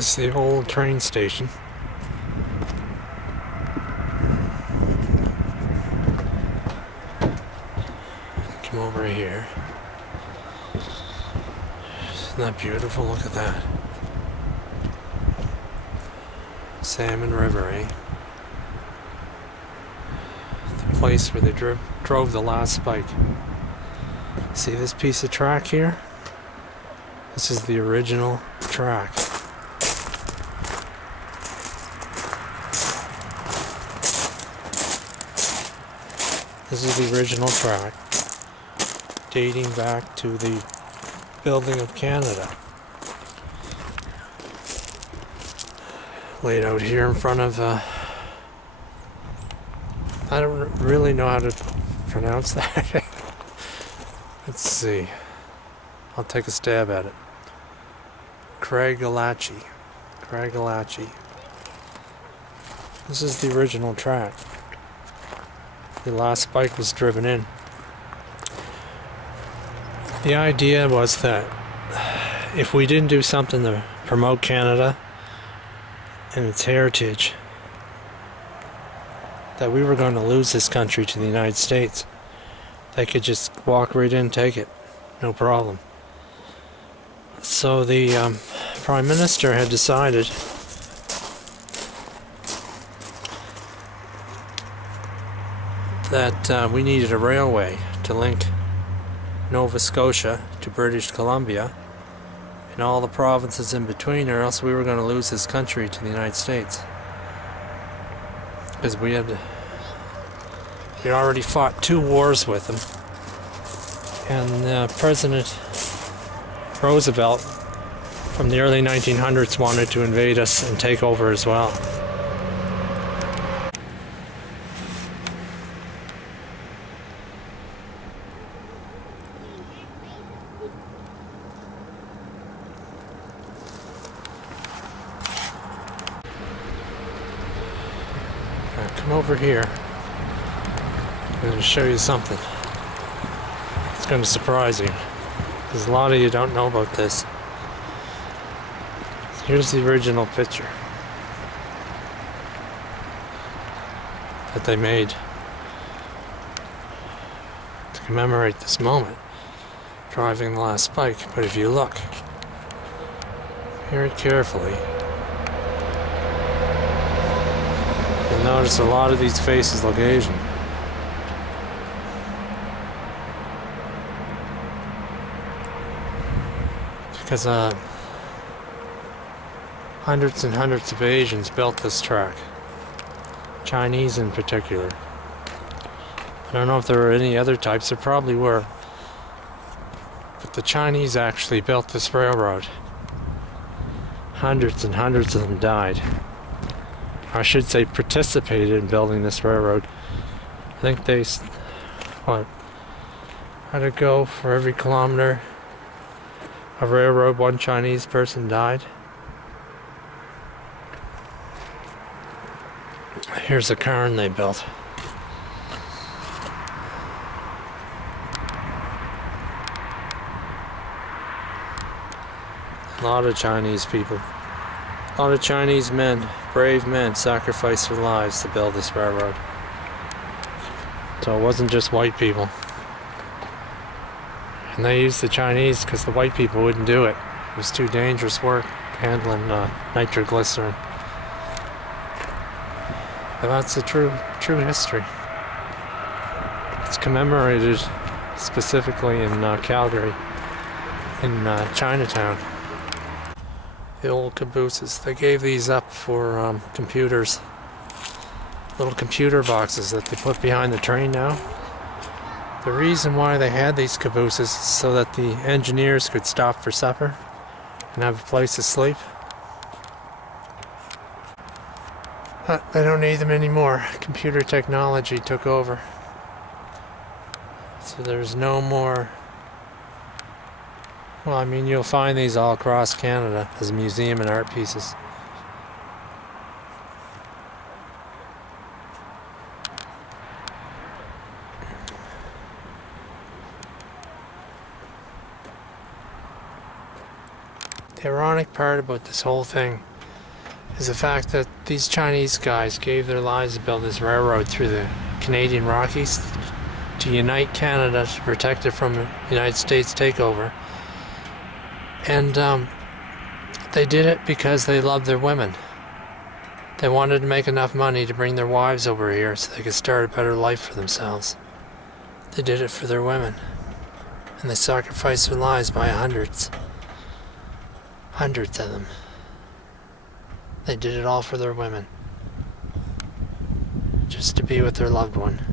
This is the old train station. Come over here. Isn't that beautiful? Look at that. Salmon River, eh? The place where they drove the last spike. See this piece of track here? This is the original track. This is the original track, dating back to the building of Canada. Laid out here in front of, I don't really know how to pronounce that. Let's see. I'll take a stab at it. Craigalatchie. This is the original track. The last spike was driven in. The idea was that if we didn't do something to promote Canada and its heritage, that we were going to lose this country to the United States. They could just walk right in and take it. No problem. So the Prime Minister had decided that we needed a railway to link Nova Scotia to British Columbia and all the provinces in between, or else we were going to lose this country to the United States. Because we already fought 2 wars with them, and President Roosevelt from the early 1900s wanted to invade us and take over as well. Come over here. I'm going to show you something. It's going to surprise you, because a lot of you don't know about this. Here's the original picture that they made to commemorate this moment, driving the last spike. But if you look very carefully, you'll notice a lot of these faces look Asian. Because hundreds and hundreds of Asians built this track. Chinese in particular. I don't know if there were any other types, there probably were. But the Chinese actually built this railroad. Hundreds and hundreds of them died. I should say participated in building this railroad. I think they, how'd it go? For every kilometer of railroad, 1 Chinese person died. Here's the cairn they built. A lot of Chinese people. A lot of Chinese men, brave men, sacrificed their lives to build this railroad. So it wasn't just white people. And they used the Chinese because the white people wouldn't do it. It was too dangerous work handling nitroglycerin. But that's the true history. It's commemorated specifically in Calgary, in Chinatown. The old cabooses. They gave these up for computers. Little computer boxes that they put behind the train now. The reason why they had these cabooses is so that the engineers could stop for supper and have a place to sleep. But they don't need them anymore. Computer technology took over. So there's no more. Well, I mean, you'll find these all across Canada as museum and art pieces. The ironic part about this whole thing is the fact that these Chinese guys gave their lives to build this railroad through the Canadian Rockies to unite Canada, to protect it from the United States takeover. And they did it because they loved their women. They wanted to make enough money to bring their wives over here so they could start a better life for themselves. They did it for their women. And they sacrificed their lives by hundreds. Hundreds of them. They did it all for their women. Just to be with their loved one.